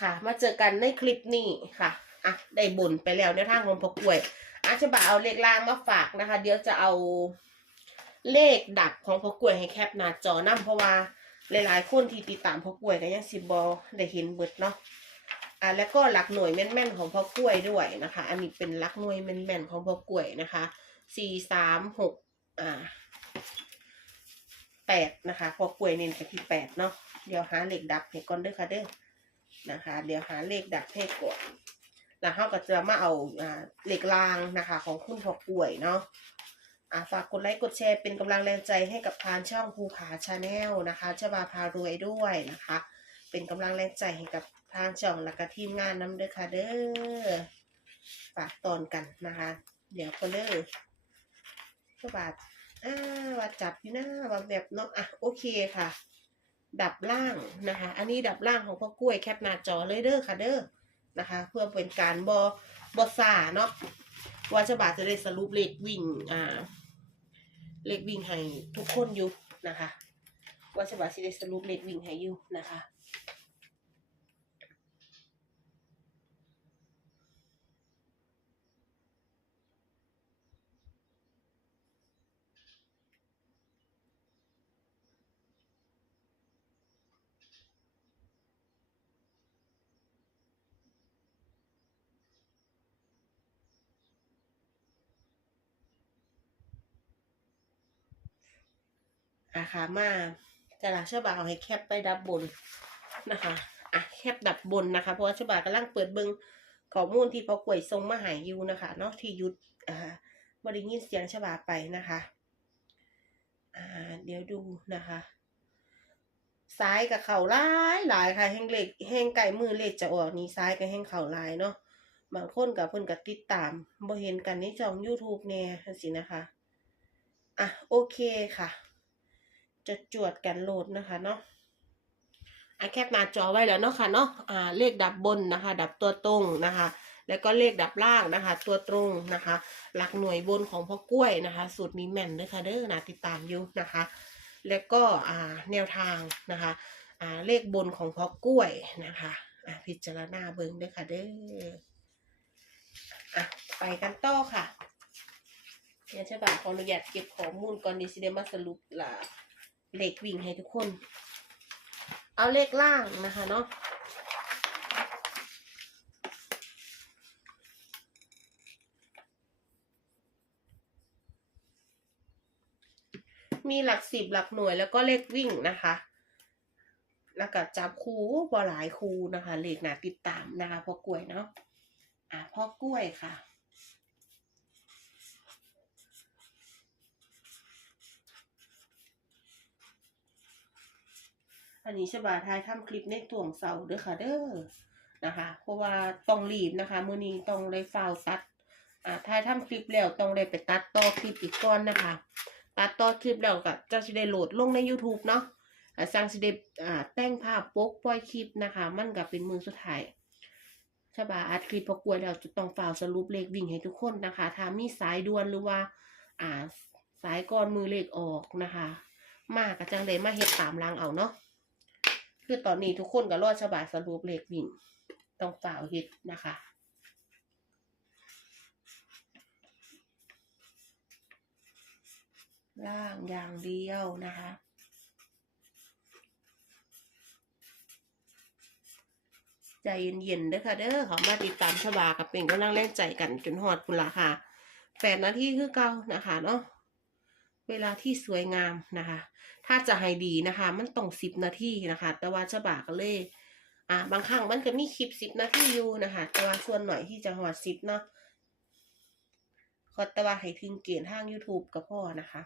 ค่ะ มาเจอกันในคลิปนี้ค่ะอะได้บุญไปแล้วในทางของพอกล้วยอาจะบาเอาเลขล่างมาฝากนะคะ เดี๋ยวจะเอาเลขดับของพอกล้วยให้แคปหน้าจอนํเพราะว่าหลายๆคนที่ติดตามพอกล้วยก็ยังสิบอได้เห็นเบิดเนาะอะแล้วก็หลักหน่วยแม่นๆของพ่อกล้วยด้วยนะคะ อันนี้เป็นหลักหน่วยแม่นๆของพ่อกล้วยนะคะสี่สามหกอ่าแปดนะคะพ่อกล้วยเน้นไปที่แปดเนาะเดี๋ยวหาเลขดับให้ก่อนเด้อค่ะเด้อ นะคะ เดี๋ยวหาเลขดับให้ก่อนแล้วเราก็จะมาเอาอ่าเลขรางนะคะ ของคุณพอกล้วยเนาะอาฝากกดไลค์กดแชร์เป็นกำลังแรงใจให้กับทางช่องภูผาชาแนลนะคะชบาพารวยด้วยนะคะ เป็นกำลังแรงใจให้กับทางช่องและก็ทีมงานน้ำเด้อค่ะเด้อฝากตอนกันนะคะ เดี๋ยวก็เด้อก็บาดอ่าว่าจับอยู่นะว่าแบบเนาะอะโอเคค่ะ ดับล่างนะคะ อันนี้ดับล่างของพ่อกล้วยแคปหน้าจอเลยเด้อค่ะเด้อนะคะ เพื่อเป็นการบอบอซาเนาะว่าฉบาจะได้สรุปเลขวิ่งอ่าเลขวิ่งให้ทุกคนอยู่นะคะว่าฉบาจะได้สรุปเลขวิ่งให้อยู่นะคะ อาค่ะมาแต่ละฉบาเอาให้แคปไปดับบนนะคะอะแคปดับบนนะคะ เพราะว่าฉบากำลังเปิดเบิงข้อมูลที่พอกล้วยทรงมาหายยูนะคะเนาะที่หยุดอ่าบริยินเสียงฉบาไปนะคะอ่าเดี๋ยวดูนะคะซ้ายกับเข่าลายหลายค่ะแห้งเล็กแห้งไก่มือเล็กจะออกนี่ซ้ายกับแห้งเข่าลายเนาะบางคนกับเพิ่นกับติดตามบ่เห็นกันในช่อง YouTube แน่จังซี่นะคะ อะ โอเคค่ะ จะจวดกันโหลดนะคะเนาะอะแคปหน้าจอไว้แล้วเนาะค่ะเนาะอ่าเลขดับบนนะคะ ดับตัวตรงนะคะ แล้วก็เลขดับล่างนะคะ ตัวตรงนะคะ หลักหน่วยบนของพ่อกล้วยนะคะ สูตรนี้แม่นเลยค่ะเด้อนะติดตามอยู่นะคะ แล้วก็อ่าแนวทางนะคะอ่าเลขบนของพ่อกล้วยนะคะอ่าพิจารณาเบิ่งเด้อค่ะเด้ออะไปกันต่อค่ะเดี๋ยวจะบาขออนุญาตเก็บข้อมูลก่อนดีสิเดมาสรุปละ เลขวิ่งให้ทุกคน เอาเลขล่างนะคะเนาะมีหลักสิบหลักหน่วยแล้วก็เลขวิ่งนะคะแล้วก็จับคูบอหลายคูนะคะเลขหนาติดตามนะคะพ่อกล้วยเนาะอะพ่อกล้วยค่ะ อันนี้ฉบาทายทำคลิปในต่วงเสาเด้อค่ะเด้อนะคะ เพราะว่าต้องรีบนะคะ มือนี้ต้องได้ฟาวตัดอ่าทายทำคลิปแล้วต้องได้ไปตัดต่อคลิปอีกก่อนนะคะ ตัดต่อคลิปแล้วก็จะสิได้โหลดลงใน YouTube เนาะอ่าสร้างสิได้อ่าแต่งภาพปกปล่อยคลิปนะคะ มันก็เป็นมือสุดท้ายฉบาอัดคลิปประกวแล้วจะต้องฟาวสรุปเลขวิ่งให้ทุกคนนะคะถ้ามีสายด่วนหรือว่าอ่าสายก่อนมือเลขออกนะคะ มากก็จังเลยมาเฮ็ดตามรางเอาเนาะ คือตอนนี้ทุกคนก็รอดฉบาสรุปเลขวิ่ง ต้องฝ่าเฮ็ดนะคะล่างอย่างเดียวนะคะ ใจเย็นๆเด้อค่ะเด้อขามาติดตามฉบากับเป็นกำลังแรงใจกันจนหอดคุณละค่ะแปดนาทีคือเก่านะคะเนาะ เวลาที่สวยงามนะคะ ถ้าจะให้ดีนะคะ มันต้องสิบนาทีนะคะ แต่ว่าฉบากเลยอ่าบางครั้งมันก็มีคลิปสิบนาทีอยู่นะคะ แต่ว่าส่วนหน่อยที่จะหอดสิบเนาะขอแต่ว่าให้ถึงเกณฑ์ทาง YouTube ก็พอนะคะ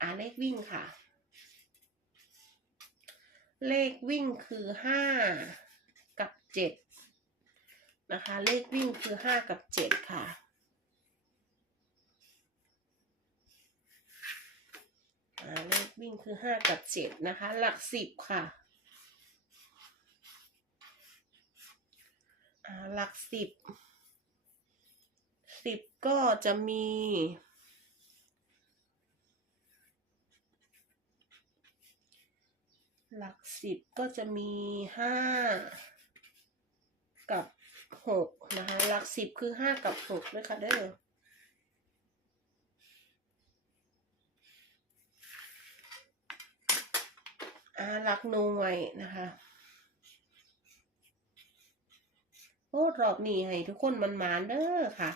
อ่าเลขวิ่งค่ะ เลขวิ่งคือห้ากับเจ็ดนะคะ เลขวิ่งคือห้ากับเจ็ดค่ะ อ่า เลขวิ่งคือห้ากับเจ็ดนะคะ หลักสิบค่ะหลักสิบสิบก็จะมีหลักสิบก็จะมีห้ากับหกนะคะ หลักสิบคือห้ากับหกด้วยค่ะเด้อ อาหลักหน่วยนะคะ โอ้รอบนี้ให้ทุกคนมันมานเด้อค่ะ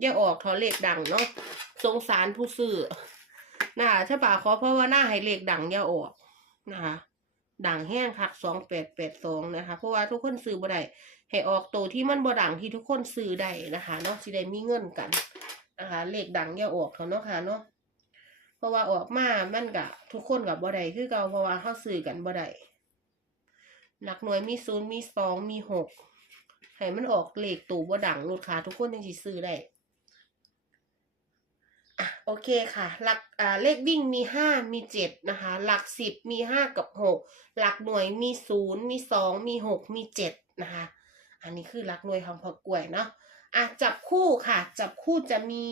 อย่าออกทอเลขดังเนาะสงสารผู้ซื้อนะคะถ้าป่าขอเพราะว่าหน้าให้เลขดังอย่าออกนะคะดังแห้งคักสองแปดแปดสองนะคะ เพราะว่าทุกคนซื้อบ่ได้ให้ออกตัวที่มันบ่ดังที่ทุกคนซื้อได้นะคะเนาะสิได้มีเงินกันนะคะเลขดังอย่าออกเถอะเนาะค่ะเนาะ เพราะว่าออกมามันกะทุกคนกับบ่ได้คือเก่าเพราะว่าเข้าซื้อกันบ่ได้หลักหน่วยมีศูนย์มีสองมีหกให้มันออกเลขตัวบ่ดังลูกค้าทุกคนยังสิซื้อได้อะโอเคค่ะหลักอ่าเลขวิ่งมีห้ามีเจ็ดนะคะ หลักสิบมีห้ากับหกหลักหน่วยมีศูนย์มีสองมีหกมีเจ็ดนะคะ อันนี้คือหลักหน่วยของพอกล้วยเนาะอะจับคู่ค่ะ จับคู่จะมี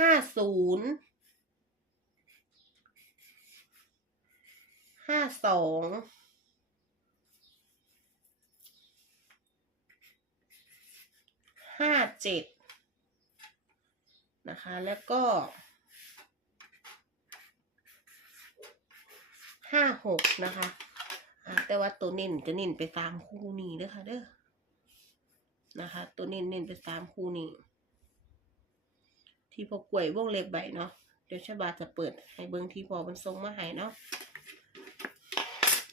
ห้าศูนย์ห้าสองห้าเจ็ดนะคะ แล้วก็ห้าหกนะคะแต่ว่าตัวเน้นจะเน้นไปตามคู่นี้เด้อค่ะเด้อนะคะ ตัวเน้นเน้นไปตามคู่นี้ ที่พอกล้วยวงเล็กใบเนาะเดี๋ยวชบาจะเปิดให้เบิ้งที่พอมันทรงมาให้เนาะ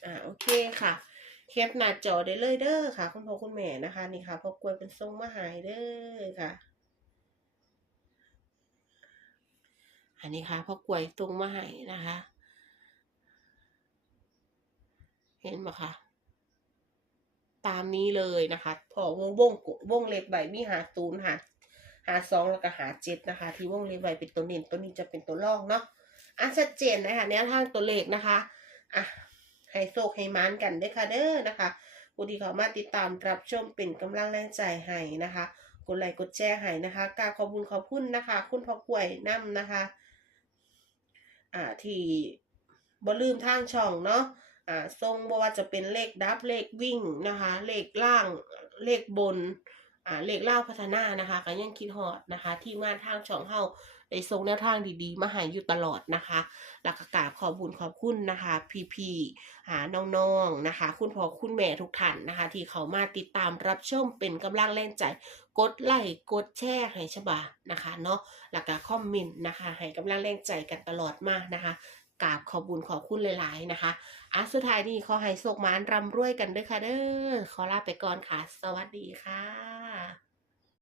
อ่าโอเคค่ะแคปหน้าจอได้เลยเด้อค่ะ คุณพ่อคุณแม่นะคะนี่ค่ะพอกล้วยเป็นทรงมาหายเด้อค่ะ อันนี้ค่ะพอกล้วยทรงมาหายนะคะ เห็นไหมคะตามนี้เลยนะคะพอวงวงวงเล็บใบมีหาศูนย์หา หาสองแล้วก็หาเจ็ดนะคะ ที่วงเล็บใบเป็นตัวเน้นตัวนี้จะเป็นตัวรองเนาะอะชัดเจนนะคะแนวทางตัวเลขนะคะอะให้โชคให้มานกันเด้วยค่ะเด้อนะคะผู้ที่เขามาติดตามรับชมเป็นกำลังแรงใจให้นะคะกดไลค์กดแชร์ให้นะคะการขอบคุญขอบคุณนะคะ คุณพ่อกล้วยน้ำนะคะ อ่าที่บ่ลืมทางช่องเนาะอ่าทรงบ่ว่าจะเป็นเลขดับเลขวิ่งนะคะ เลขล่างเลขบน อ่าเลขล่าพัฒนานะคะก็ยังคิดฮอดนะคะ ทีมงานทางช่องเฮาได้ส่งแนวทางดีๆ มาให้อยู่ตลอดนะคะแล้วก็กาบขอบคุญขอบคุณนะคะ พี่ๆหาน้องๆนะคะ คุณพ่อคุณแม่ทุกท่านนะคะ ที่เขามาติดตามรับชมเป็นกำลังแรงใจ กดไลค์กดแชร์ให้ฉบานะคะเนาะแล้วก็คอมเมนต์นะคะ ให้กำลังแรงใจกันตลอดมากนะคะ กราบขอบุญขอบคุณหลายๆนะคะอะสุดท้ายนี้ขอให้โชคมานรำรวยกันด้วยค่ะเด้อขอลาไปก่อนค่ะ สวัสดีค่ะ